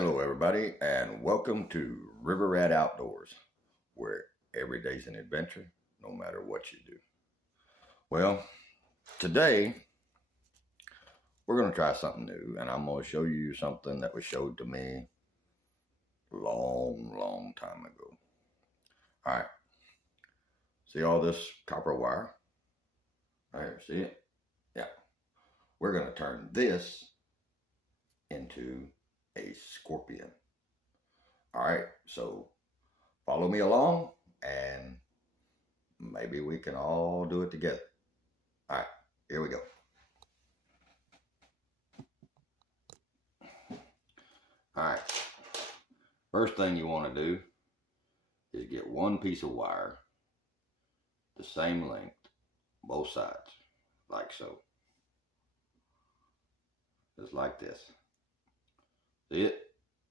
Hello, everybody, and welcome to River Rat Outdoors, where every day's an adventure, no matter what you do. Well, today we're going to try something new, and I'm going to show you something that was showed to me a long time ago. All right, see all this copper wire? Right here, see it? Yeah. We're going to turn this into a scorpion. All right, so follow me along, and maybe we can all do it together. All right, here we go. All right, first thing you want to do is get one piece of wire the same length, both sides, like so. Just like this. See it?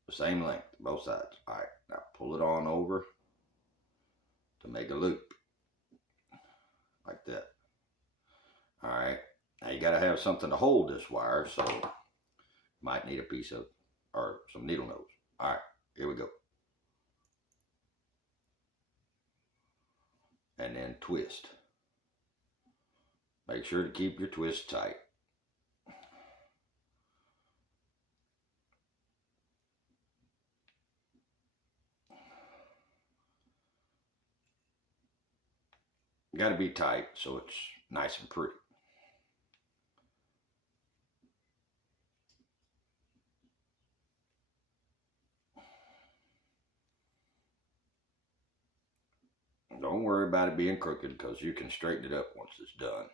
The same length, both sides. All right, now pull it on over to make a loop, like that. All right, now you got to have something to hold this wire, so you might need a piece of, or some needle nose. All right, here we go. And then twist. Make sure to keep your twist tight. Got to be tight so it's nice and pretty. Don't worry about it being crooked because you can straighten it up once it's done.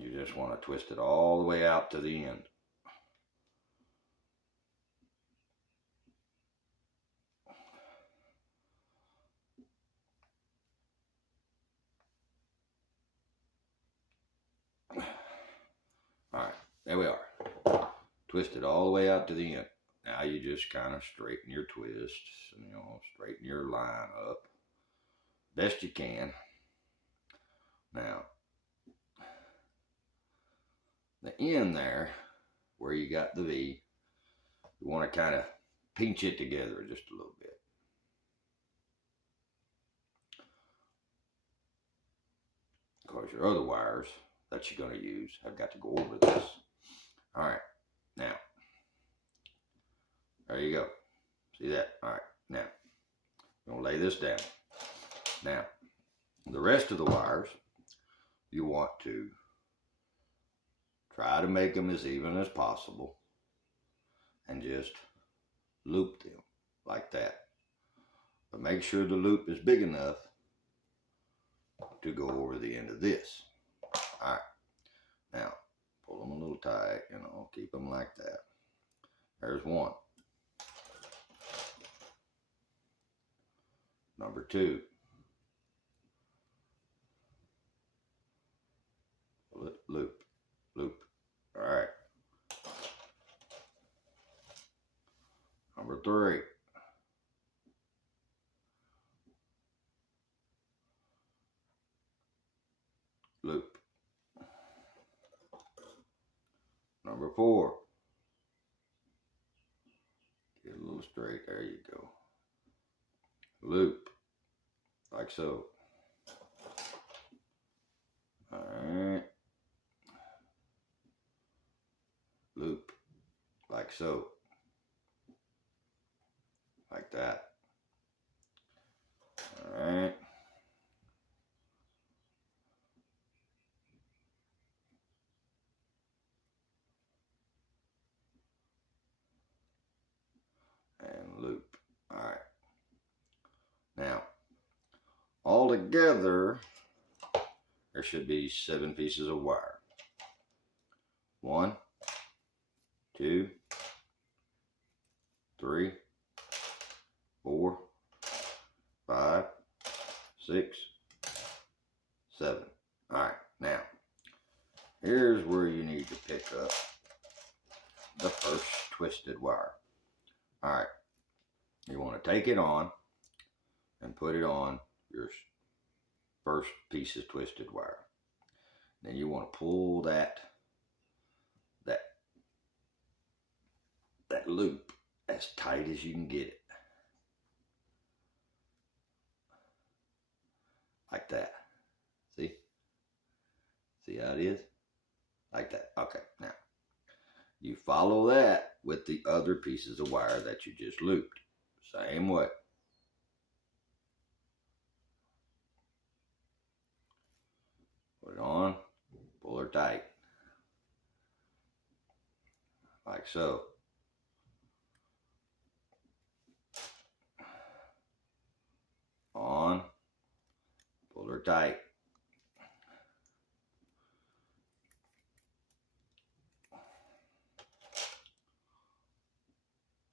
You just want to twist it all the way out to the end. Alright, there we are. Twist it all the way out to the end. Now you just kind of straighten your twists, straighten your line up best you can. Now, the end there, where you got the V, you want to kind of pinch it together just a little bit. Of course, your other wires that you're going to use have got to go over this. All right, now, there you go. See that? All right, now, I'm going to lay this down. Now, the rest of the wires, you want to try to make them as even as possible and just loop them like that. But make sure the loop is big enough to go over the end of this. All right, now pull them a little tight, keep them like that. There's one. Number two. Loop, loop. All right. Number three. Loop. Number four. Get a little straight. There you go. Loop. Like so. All right. Loop. Like so. Like that. All right. And loop. All right. Now, all together, there should be 7 pieces of wire. 1, 2, 3, 4, 5, 6, 7. All right, now, here's where you need to pick up the first twisted wire. All right, you want to take it on and put it on your first piece of twisted wire. Then you want to pull that that loop as tight as you can get it. Like that. See? See how it is? Like that. Okay, now you follow that with the other pieces of wire that you just looped. Same way. Put it on, pull her tight. Like so. On, pull her tight.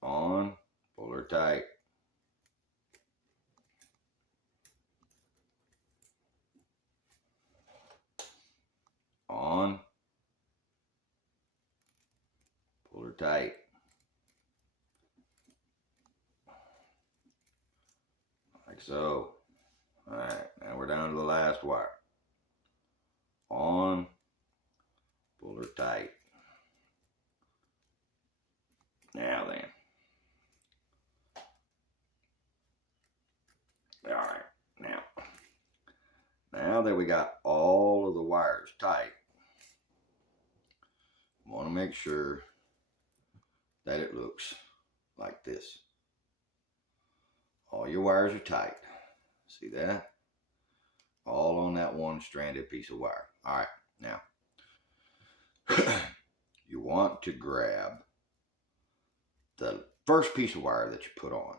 On, pull her tight. On, pull her tight. Like so. All right, now we're down to the last wire. On, pull her tight. Now then. All right, now that we got all of the wires tight, I want to make sure that it looks like this. All your wires are tight. See that? All on that one stranded piece of wire. All right, now you want to grab the first piece of wire that you put on.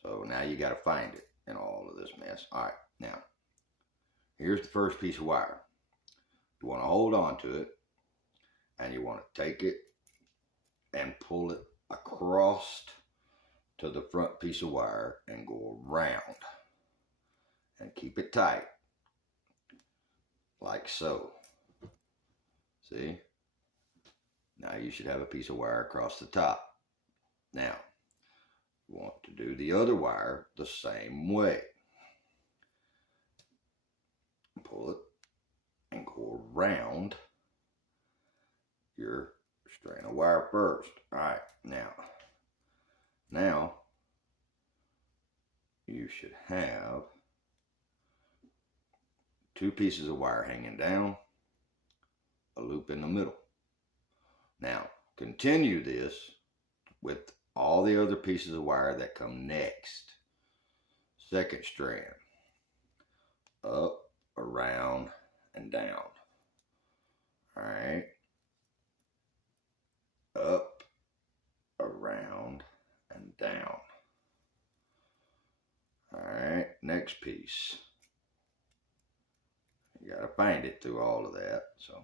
So now you got to find it in all of this mess. All right, now here's the first piece of wire. You want to hold on to it, and you want to take it and pull it across to the front piece of wire and go around and keep it tight like so. See? Now you should have a piece of wire across the top. Now you want to do the other wire the same way. Pull it and go around your strand of wire first. All right, now you should have two pieces of wire hanging down, a loop in the middle. Now continue this with all the other pieces of wire that come next. Second strand, up, around, and down. All right, up, around, and down. All right, next piece. You gotta find it through all of that. So,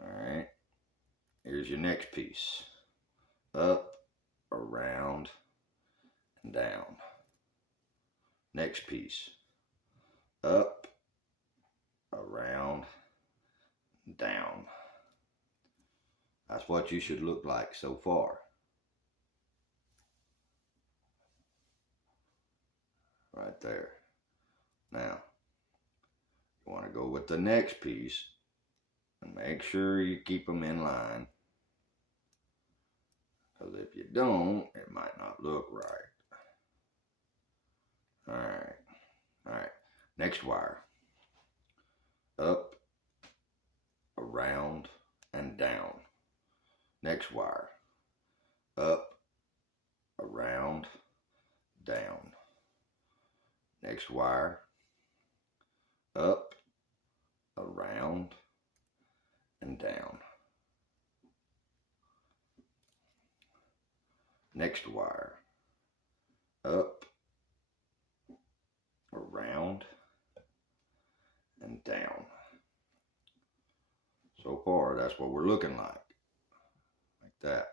all right, here's your next piece. Up, around, and down. Next piece. Up, around, and down. That's what you should look like so far. Right there. Now, you want to go with the next piece and make sure you keep them in line. Because if you don't, it might not look right. All right. Next wire. Up, around, and down. Next wire. Up, around, down. Next wire. Up, around, and down. Next wire. Up, around, and down. So far, that's what we're looking like. Like that.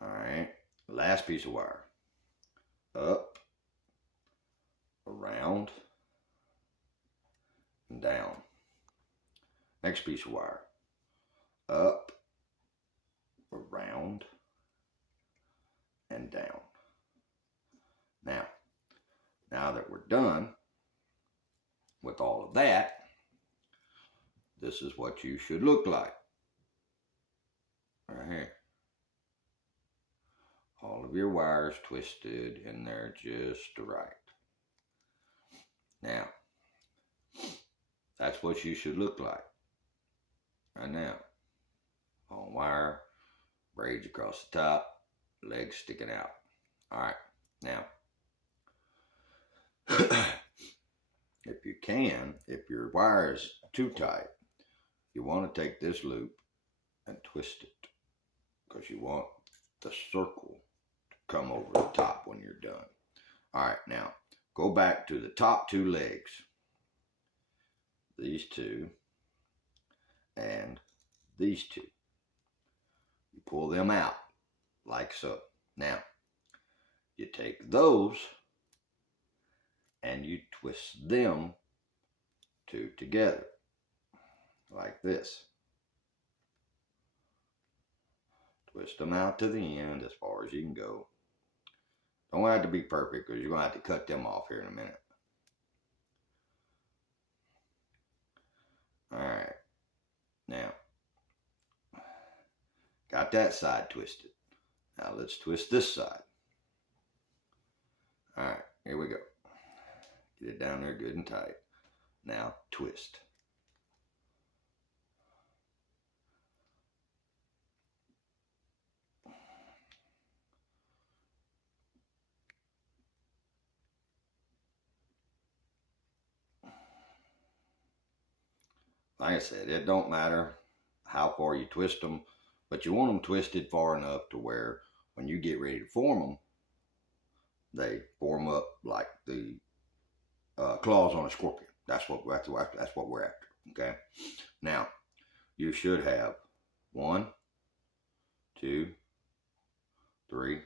All right. Last piece of wire. Up, around, and down. Next piece of wire. Up, around, and down. Now that we're done with all of that, this is what you should look like. Right here. All of your wires twisted in there just right. Now, that's what you should look like. Right now, on wire, braids across the top, legs sticking out. All right, now, if you can, if your wire is too tight, you want to take this loop and twist it because you want the circle to come over the top when you're done. All right, now go back to the top two legs, these two and these two. You pull them out like so. Now, you take those and you twist them two together like this. Twist them out to the end as far as you can go. Don't have to be perfect because you're going to have to cut them off here in a minute. All right. Now, got that side twisted. Now let's twist this side. All right, here we go. Get it down there good and tight. Now twist. Like I said, it don't matter how far you twist them, but you want them twisted far enough to where when you get ready to form them, they form up like the claws on a scorpion. That's what we're after. Okay. Now you should have 1, 2, 3,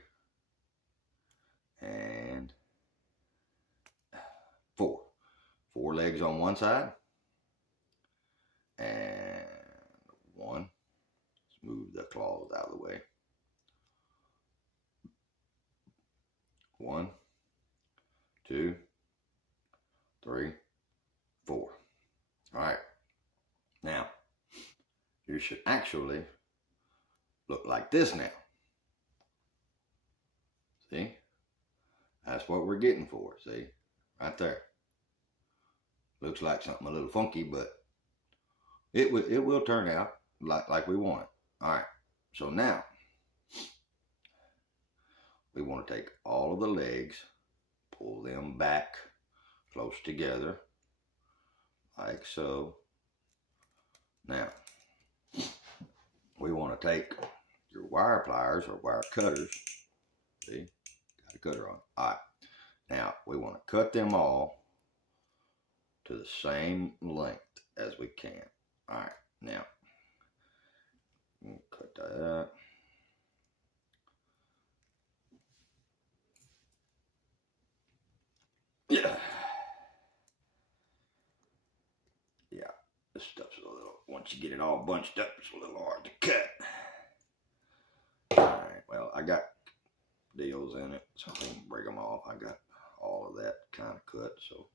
and 4. 4 legs on one side. And 1. Let's move the claws out of the way. 1, 2, 3, 4. All right. Now, you should actually look like this now. See? That's what we're getting for. See? Right there. Looks like something a little funky, but it will turn out like we want it. All right. So now, we want to take all of the legs, pull them back close together, like so. Now, we want to take your wire pliers or wire cutters. See, got a cutter on. All right. Now, we want to cut them all to the same length as we can. All right. Now, cut that. Yeah. This stuff's a little, once you get it all bunched up, it's a little hard to cut. All right, well, I got deals in it, so I can break them off. I got all of that kind of cut, so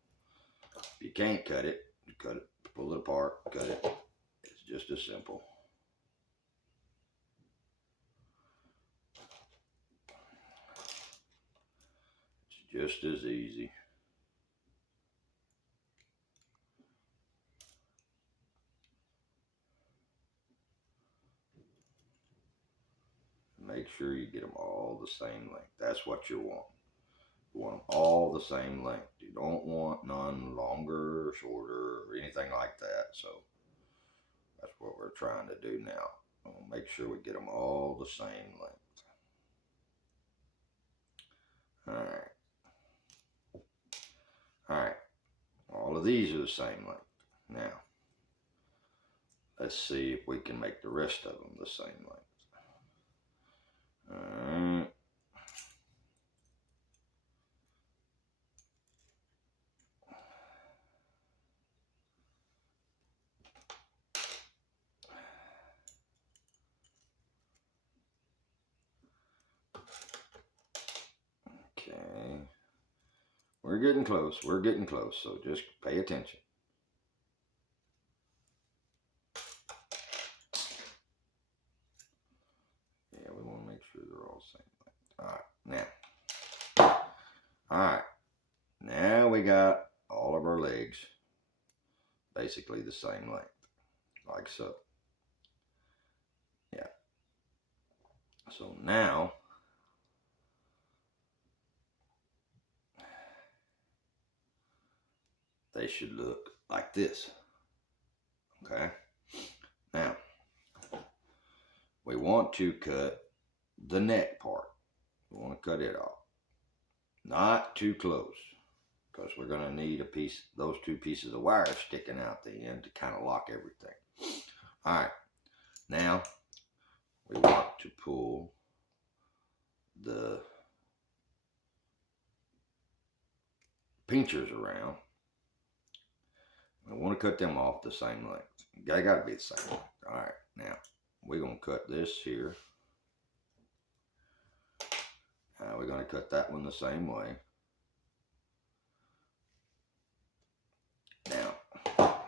if you can't cut it, you cut it, pull it apart, cut it. It's just as simple. It's just as easy. Make sure you get them all the same length. That's what you want. You want them all the same length. You don't want none longer or shorter or anything like that. So that's what we're trying to do now. We'll make sure we get them all the same length. All right. All right. All of these are the same length. Now, let's see if we can make the rest of them the same length. Alright. Okay. We're getting close. We're getting close. So just pay attention. Yeah, we want to make sure they're all the same length. All right. our legs basically the same length, like so. Yeah. So now they should look like this. Okay. Now we want to cut the neck part. We want to cut it off. Not too close, because we're going to need those two pieces of wire sticking out the end to kind of lock everything. All right. Now we want to pull the pinchers around. We want to cut them off the same length. They got to be the same length. All right. Now we're going to cut this here. We're going to cut that one the same way. Now, all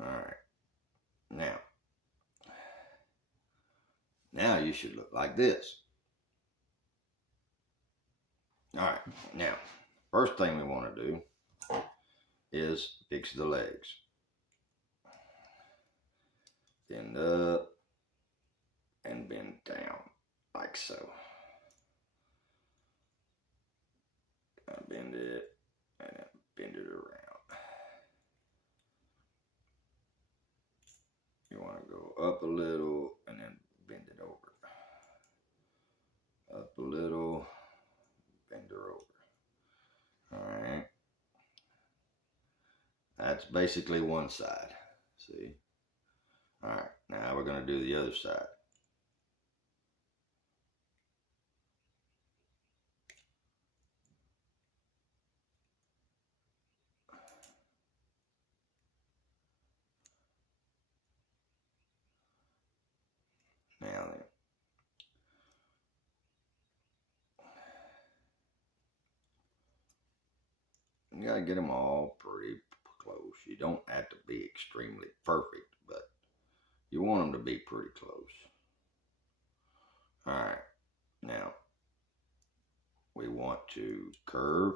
right. Now you should look like this. All right. Now, first thing we want to do is fix the legs. Bend up and bend down, like so. Bend it and then bend it around. You want to go up a little and then bend it over. Up a little, bend her over. All right. That's basically one side. See? All right. Now we're going to do the other side. Now then. You got to get them all pretty close. You don't have to be extremely perfect, but you want them to be pretty close. All right. Now, we want to curve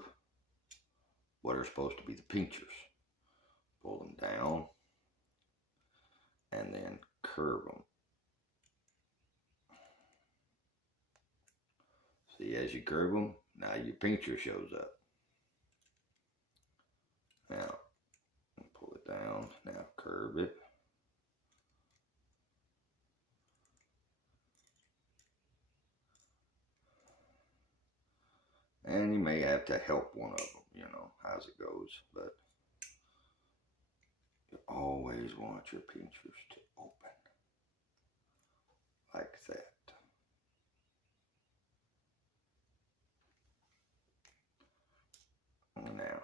what are supposed to be the pinchers. Pull them down and then curve them. See, as you curve them, now your pincher shows up. Now, pull it down. Now curve it. And you may have to help one of them, you know, as it goes. But you always want your pinchers to open. Like that. Now.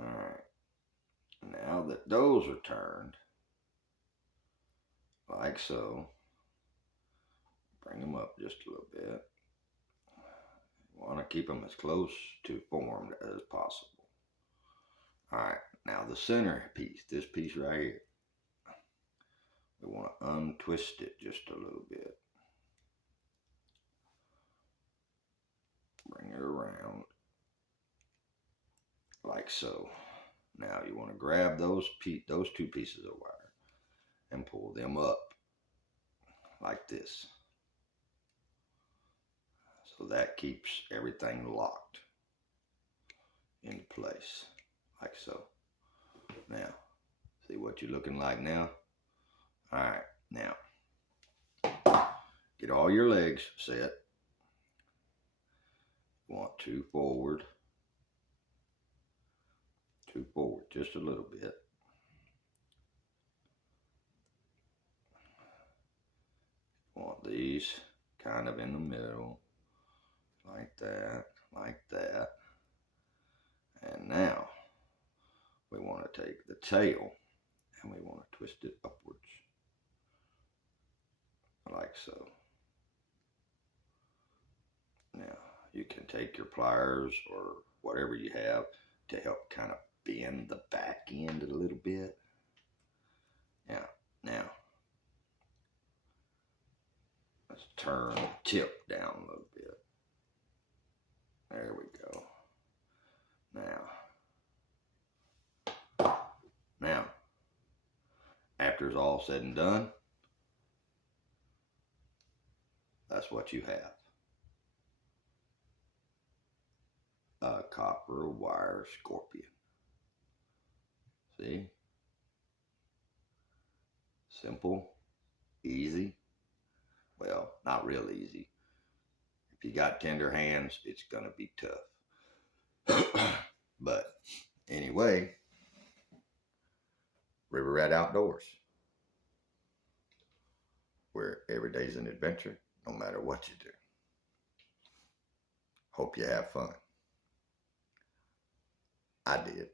All right. Now that those are turned, like so, bring them up just a little bit. You want to keep them as close to formed as possible. All right, now the center piece, this piece right here, we want to untwist it just a little bit. Bring it around like so. Now you want to grab those two pieces of wire and pull them up like this. So that keeps everything locked in place, like so. Now, see what you're looking like now? All right, now, get all your legs set. Want two forward, just a little bit. Want these kind of in the middle, like that, like that. And now we want to take the tail and we want to twist it upwards, like so. you can take your pliers or whatever you have to help kind of bend the back end a little bit. Now, let's turn the tip down a little bit. There we go. Now, after it's all said and done, that's what you have. A copper wire scorpion. See? Simple, easy. Well, not real easy. If you got tender hands, it's gonna be tough. But anyway, River Rat Outdoors, where every day's an adventure, no matter what you do. Hope you have fun. I did.